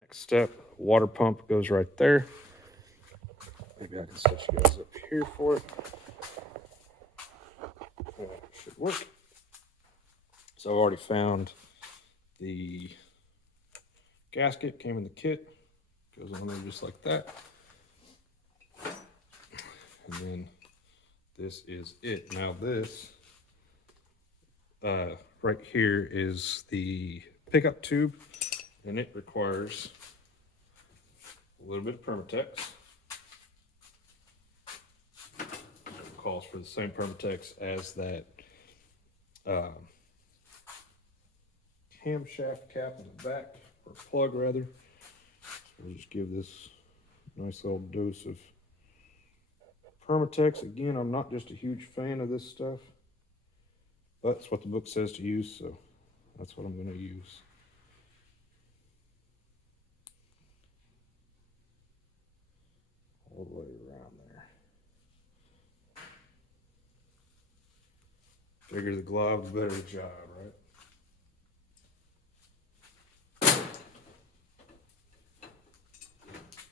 Next step, water pump goes right there. Maybe I can set you guys up here for it. That should work. So I've already found the gasket, came in the kit, goes on there just like that. And then this is it. Now this right here is the pickup tube, and it requires a little bit of Permatex. It calls for the same Permatex as that camshaft cap in the back, or plug rather. So we'll just give this a nice little dose of Permatex. Again, I'm not just a huge fan of this stuff, but it's what the book says to use, so that's what I'm going to use. All the way around there. Bigger the glove, the better the job, right?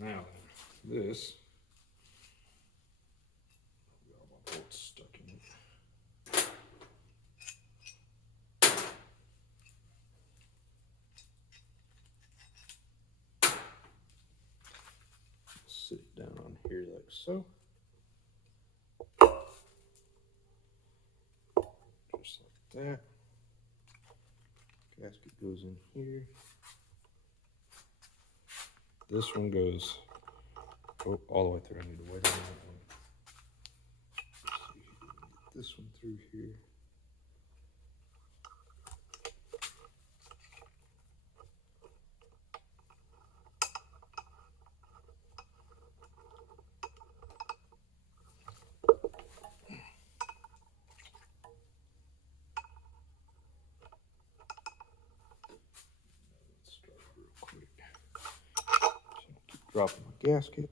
Now, this, got my bolts stuck in it. Sit it down on here like so. Just like that. Gasket goes in here. This one goes all the way through. I need to wait on that one. Let's see if we can get this one through here. Let's start real quick. Keep dropping my gasket.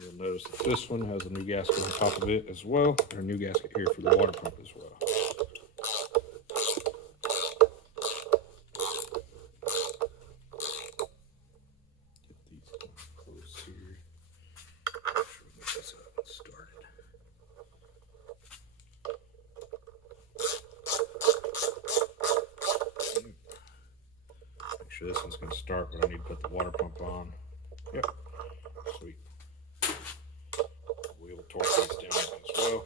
You'll notice that this one has a new gasket on top of it as well, or a new gasket here for the water pump as well. Get these close here. Make sure we get this up and started. Make sure this one's going to start, but I need to put the water pump on. Yep. Sweet. We'll torque these down as well.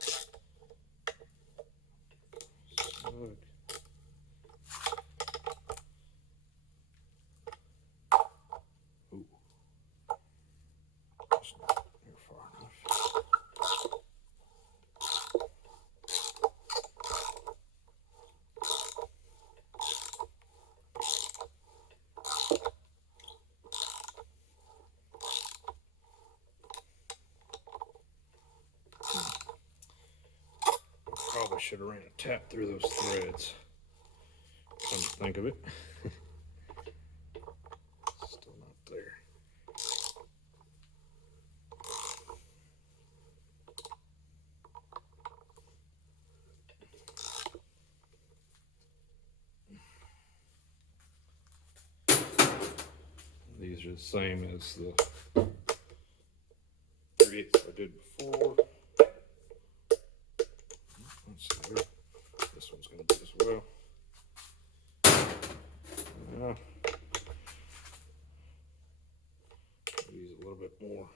Snug. Ooh. Just not near far enough. Probably should have ran a tap through those threads. Come to think of it. Still not there. These are the same as the 3/8 I did before. This one's going to be as well. Use a little bit more.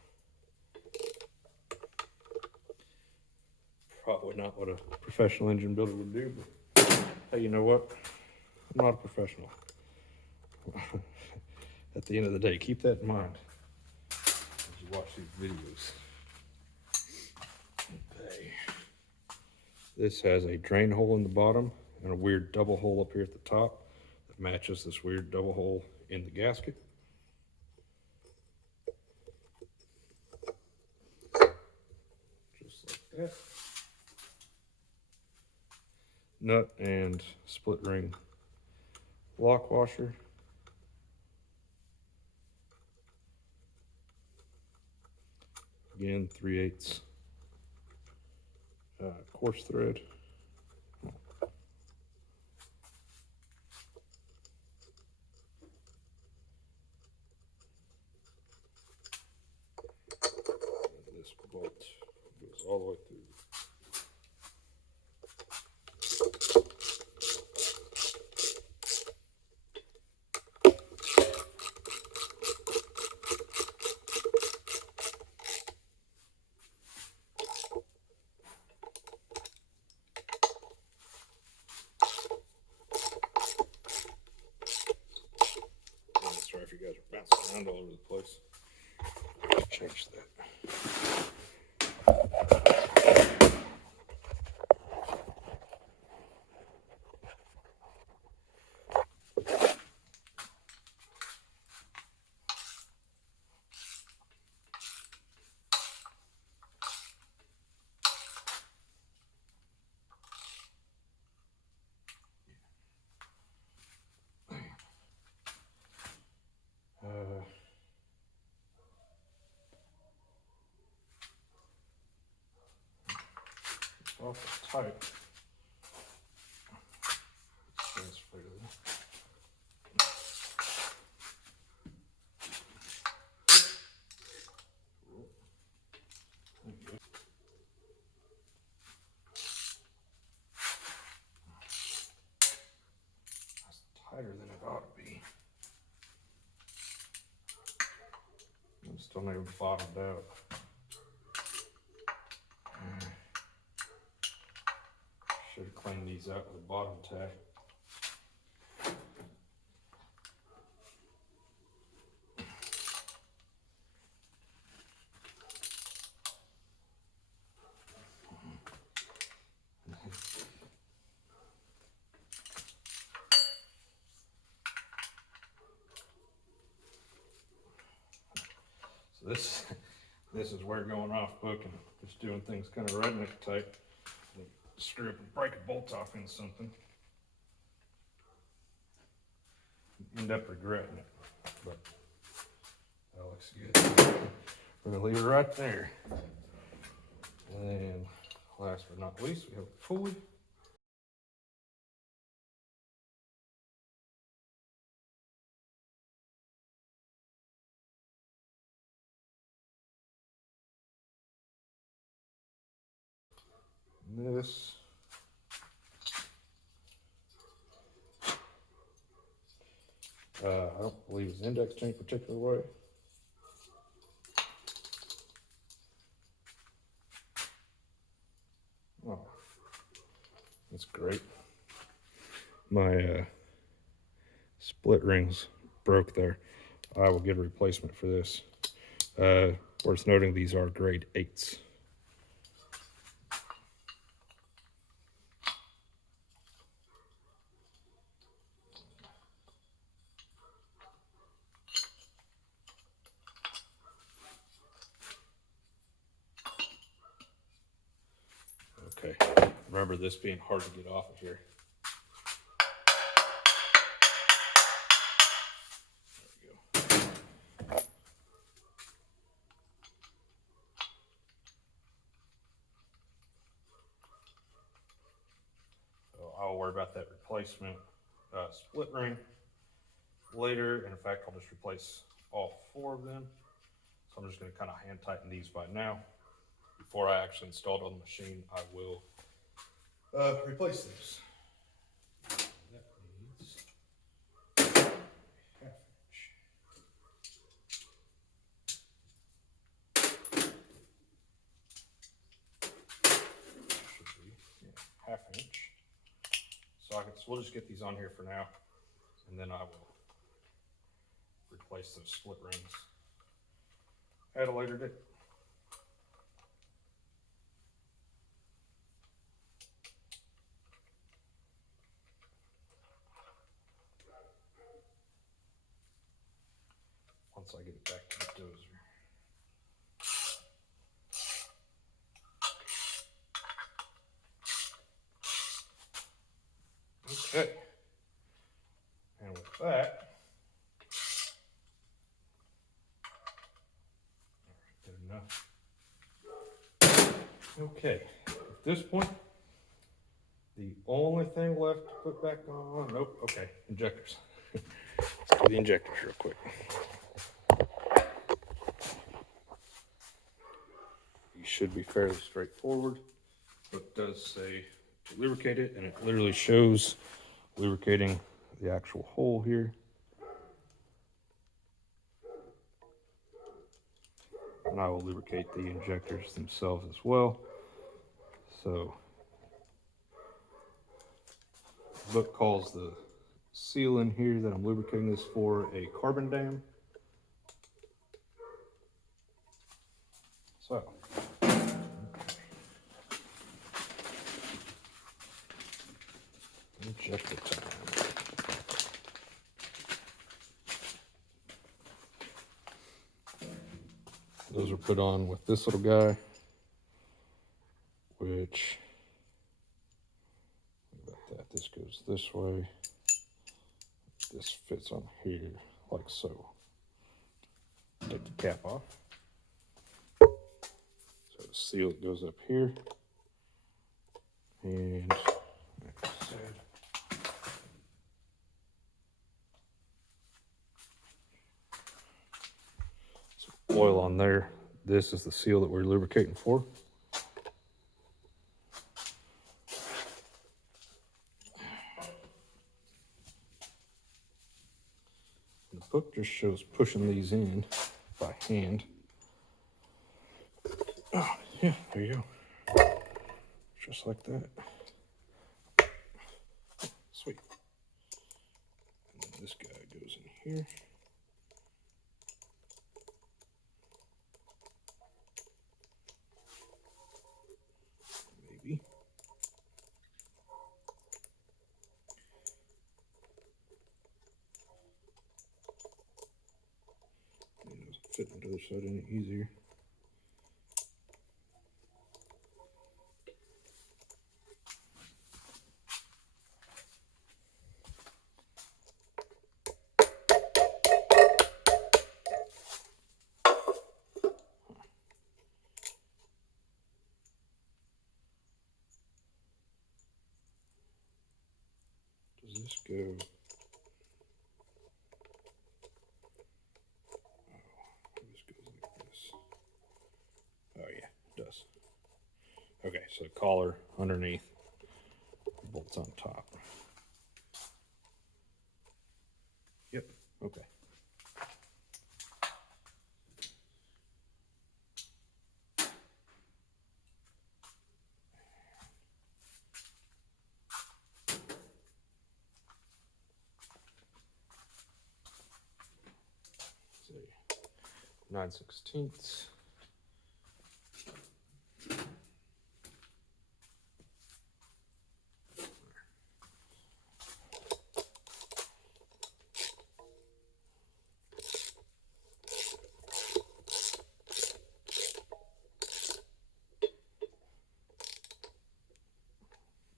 Probably not what a professional engine builder would do, but hey, you know what? I'm not a professional. At the end of the day, keep that in mind as you watch these videos. Okay. This has a drain hole in the bottom and a weird double hole up here at the top that matches this weird double hole in the gasket. Just like that. Nut and split ring lock washer. Again, 3/8 coarse thread. And this bolt goes all the way through. Sorry if you guys are bouncing around all over the place. Change that. Awful tight. Transfer that. That's tighter than it ought to be. I'm still not even bottomed out. Should have cleaned these out with a bottom tack. So this is where going off book and just doing things kind of redneck type. Screw up and break a bolt off into something. End up regretting it, but that looks good. We're gonna leave it right there. And then last but not least, we have a pulley. And this I don't believe it's indexed any particular way. Oh, that's great. My split rings broke there. I will get a replacement for this. Worth noting, these are grade 8s. Okay, remember this being hard to get off of here. There we go. So I'll worry about that replacement split ring later, and in fact I'll just replace all 4 of them. So I'm just going to kind of hand tighten these by now. Before I actually install it on the machine, I will replace these. That needs ½ inch. Should be, yeah, ½ inch sockets. We'll just get these on here for now, and then I will replace those split rings at a later date. once I get it back to the dozer. Okay. And with that, good enough. Okay, at this point, the only thing left to put back on, nope, okay, injectors. Let's do the injectors real quick. These should be fairly straightforward, but it does say to lubricate it, and it literally shows lubricating the actual hole here. And I will lubricate the injectors themselves as well. So, the book calls the seal in here that I'm lubricating this for a carbon dam. So, injector time. Those are put on with this little guy, which, about that, this goes this way. This fits on here, like so. Take the cap off. So the seal goes up here. And like I said, some oil on there. This is the seal that we're lubricating for. The book just shows pushing these in by hand. Oh, yeah, there you go. Just like that. Sweet. And then this guy goes in here. Maybe. Fit on the other side any easier. Does this go? Oh yeah, it does. Okay, so collar underneath, bolts on top. Yep, okay. Let's see, 9/16.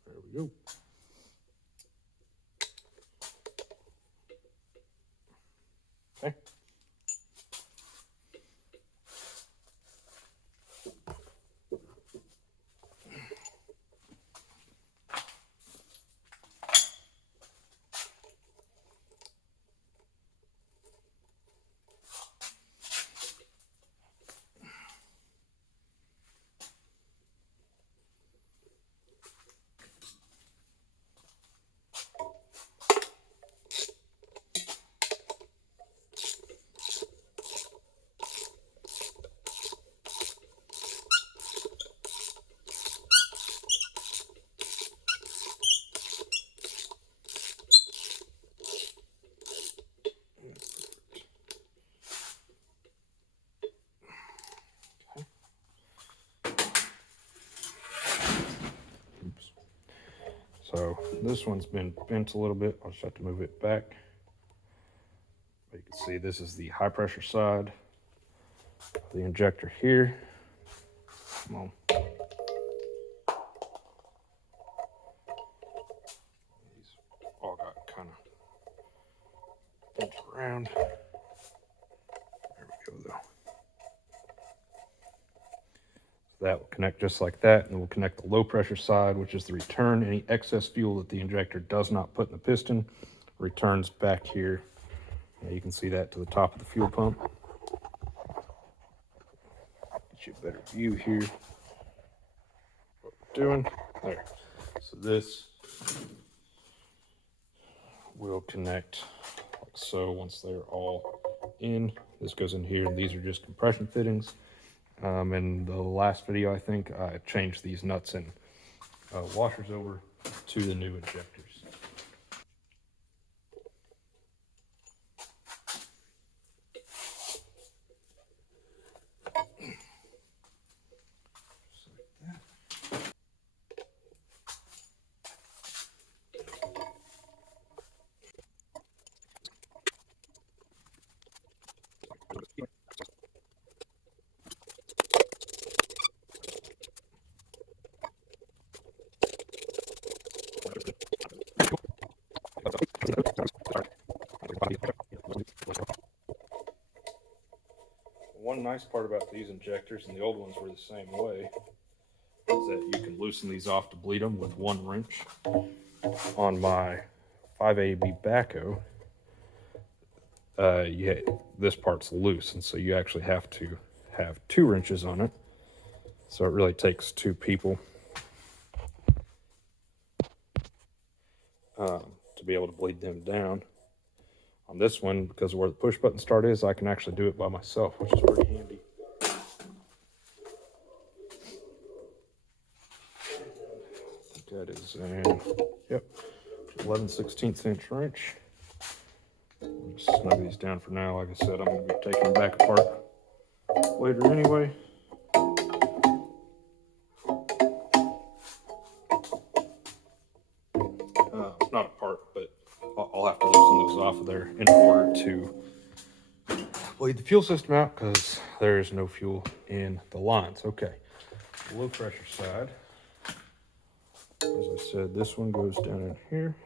There we go. Okay. So this one's been bent a little bit. I'll just have to move it back. You can see this is the high pressure side of the injector here. Come on. These all got kind of bent around. There we go, though. That will connect just like that, and we'll connect the low pressure side, which is the return. Any excess fuel that the injector does not put in the piston returns back here. You can see that to the top of the fuel pump. Get you a better view here. What we're doing there. So this will connect like so. Once they're all in, this goes in here, and these are just compression fittings. In the last video, I think I changed these nuts and washers over to the new injectors. One nice part about these injectors, and the old ones were the same way, is that you can loosen these off to bleed them with one wrench. On my 5AB backhoe, this part's loose, and so you actually have to have 2 wrenches on it. So it really takes 2 people to be able to bleed them down. On this one, because of where the push button start is, I can actually do it by myself, which is pretty handy. I think that is yep, 11/16 inch wrench. I'll just snug these down for now. Like I said, I'm going to be taking them back apart later anyway. Not apart, but I'll have to loosen those off of there in order to bleed the fuel system out, because there is no fuel in the lines. Okay, low pressure side. As I said, this one goes down in here.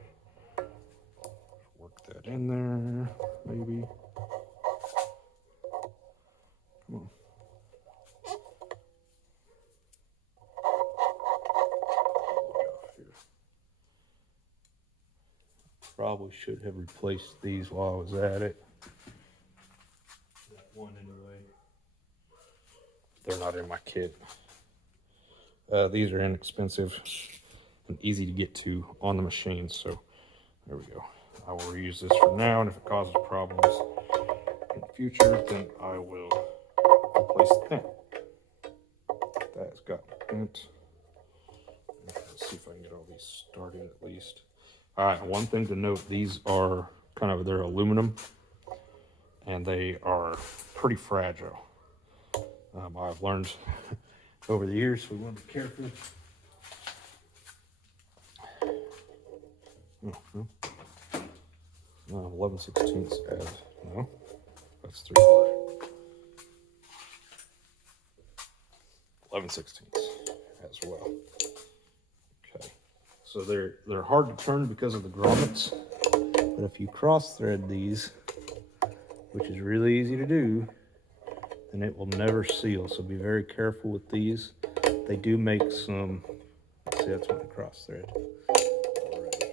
Work that in there, maybe. Come on. Probably should have replaced these while I was at it. That one anyway. They're not in my kit. These are inexpensive and easy to get to on the machine, so there we go. I will reuse this for now, and if it causes problems in the future, then I will replace the pin. That has got bent. Let's see if I can get all these started at least. All right, one thing to note, these are they're aluminum, and they are pretty fragile. I've learned over the years, we want to be careful. 11/16 as, no, that's 3/4. 11/16 as well. Okay, so they're hard to turn because of the grommets, but if you cross thread these, which is really easy to do, then it will never seal. So be very careful with these. They do make some, see, that's one cross thread already.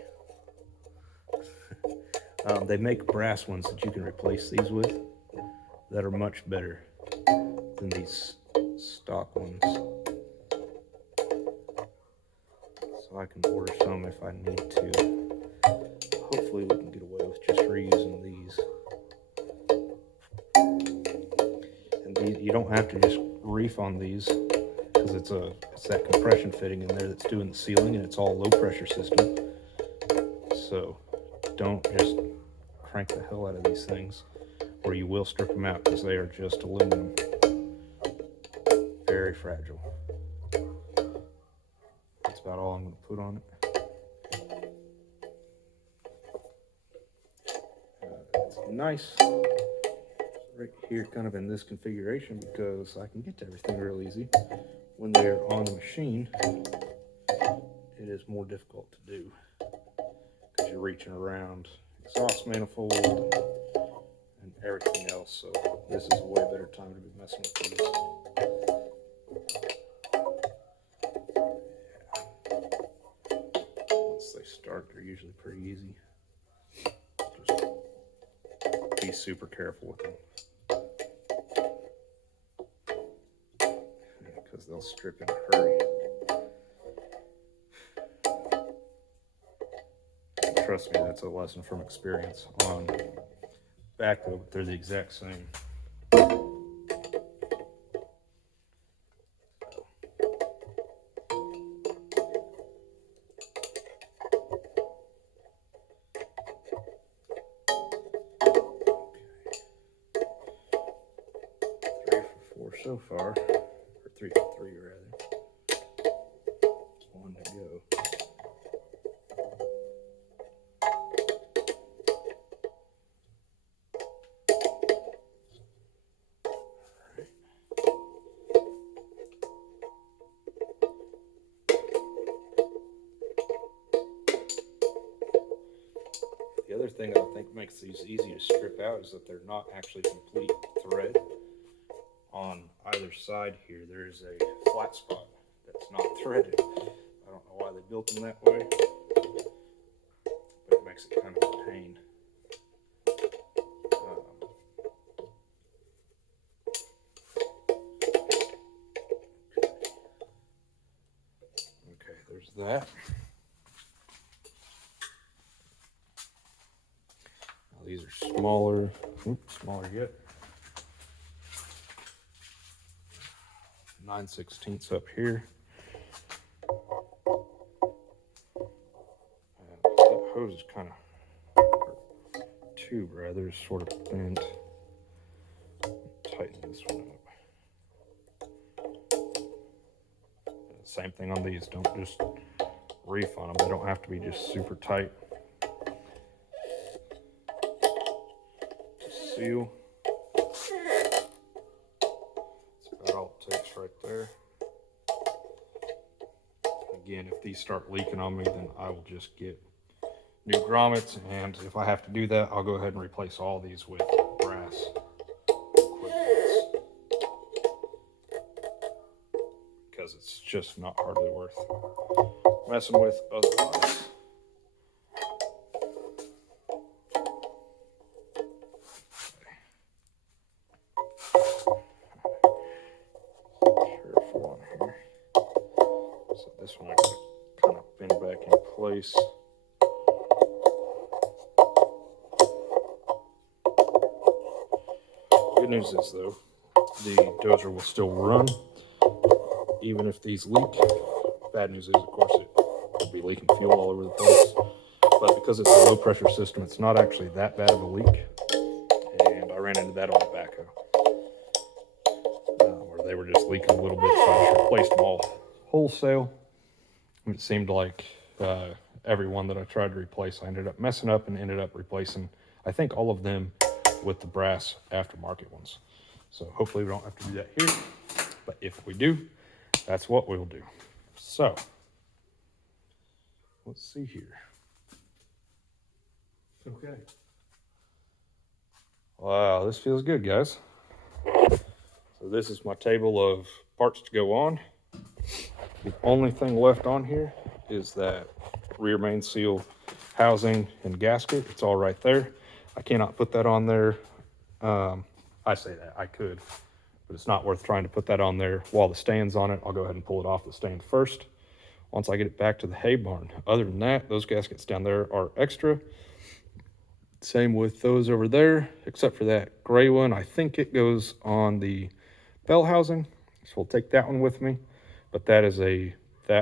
They make brass ones that you can replace these with that are much better than these stock ones. So I can order some if I need to. Hopefully we can get away with just reusing these. And these, you don't have to just reef on these, because it's that compression fitting in there that's doing the sealing, and it's all low pressure system. So don't just crank the hell out of these things, or you will strip them out, because they are just aluminum. Very fragile. That's about all I'm going to put on it. It's nice right here kind of in this configuration because I can get to everything real easy. When they're on the machine, it is more difficult to do because you're reaching around exhaust manifold and everything else. So this is a way better time to be messing with these. Once they start, they're usually pretty easy. Just be super careful with them because they'll strip in a hurry. Trust me, that's a lesson from experience on backhoe, but they're the exact same. So far, or 3 for 3 rather. 1 to go. The other thing that I think makes these easy to strip out is that they're not actually complete thread. On either side here, there is a flat spot that's not threaded. I don't know why they built them that way, but it makes it kind of a pain. Okay, there's that. Now these are smaller, smaller yet. 9/16 up here. That hose is kind of, tube rather, is sort of bent. Tighten this one up. Same thing on these. Don't just reef on them. They don't have to be just super tight. Just seal. Right there. Again, if these start leaking on me, then I will just get new grommets, and if I have to do that, I'll go ahead and replace all these with brass equipment because it's just not hardly worth messing with otherwise. This one I can kind of bend back in place. Good news is though, the dozer will still run even if these leak. Bad news is, of course, it will be leaking fuel all over the place. But because it's a low pressure system, it's not actually that bad of a leak. And I ran into that on the backhoe, where they were just leaking a little bit, so I just replaced them all wholesale. It seemed like every one that I tried to replace, I ended up messing up and ended up replacing, I think, all of them with the brass aftermarket ones. So hopefully we don't have to do that here, but if we do, that's what we'll do. So let's see here. Okay. Wow, this feels good, guys. So this is my table of parts to go on. The only thing left on here is that rear main seal housing and gasket. It's all right there. I cannot put that on there. I say that, I could, but it's not worth trying to put that on there while the stand's on it. I'll go ahead and pull it off the stand first once I get it back to the hay barn. Other than that, those gaskets down there are extra. Same with those over there, except for that gray one. I think it goes on the bell housing, so we'll take that one with me. But that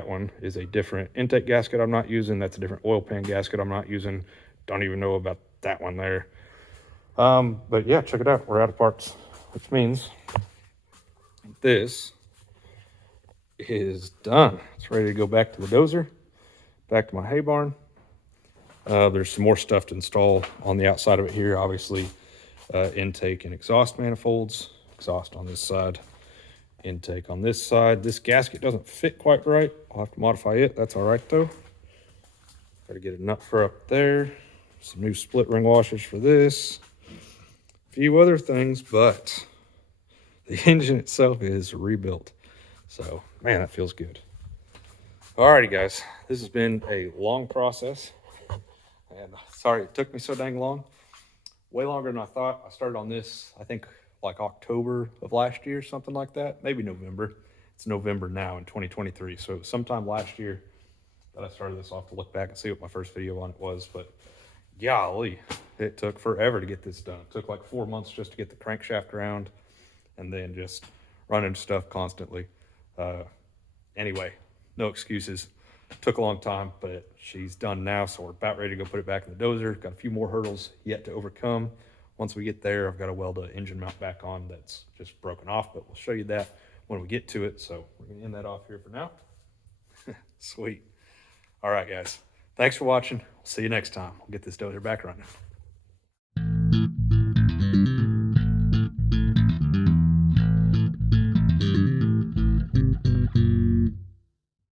one is a different intake gasket I'm not using. That's a different oil pan gasket I'm not using. Don't even know about that one there. But yeah, check it out. We're out of parts, which means this is done. It's ready to go back to the dozer, back to my hay barn. There's some more stuff to install on the outside of it here. Obviously, intake and exhaust manifolds. Exhaust on this side, intake on this side. This gasket doesn't fit quite right. I'll have to modify it. That's all right though. Got to get a nut for up there. Some new split ring washers for this. A few other things, but the engine itself is rebuilt. So, man, that feels good. Alrighty, guys. This has been a long process. And sorry it took me so dang long. Way longer than I thought. I started on this, I think, like October of last year, something like that. Maybe November. It's November now in 2023. So it was sometime last year that I started this. I'll have to look back and see what my first video on it was. But golly, it took forever to get this done. It took like 4 months just to get the crankshaft around and then just running stuff constantly. Anyway, no excuses. Took a long time, but she's done now, so we're about ready to go put it back in the dozer. Got a few more hurdles yet to overcome. Once we get there, I've got to weld an engine mount back on that's just broken off, but we'll show you that when we get to it. So we're going to end that off here for now. Sweet. All right, guys. Thanks for watching. We'll see you next time. We'll get this dozer back running.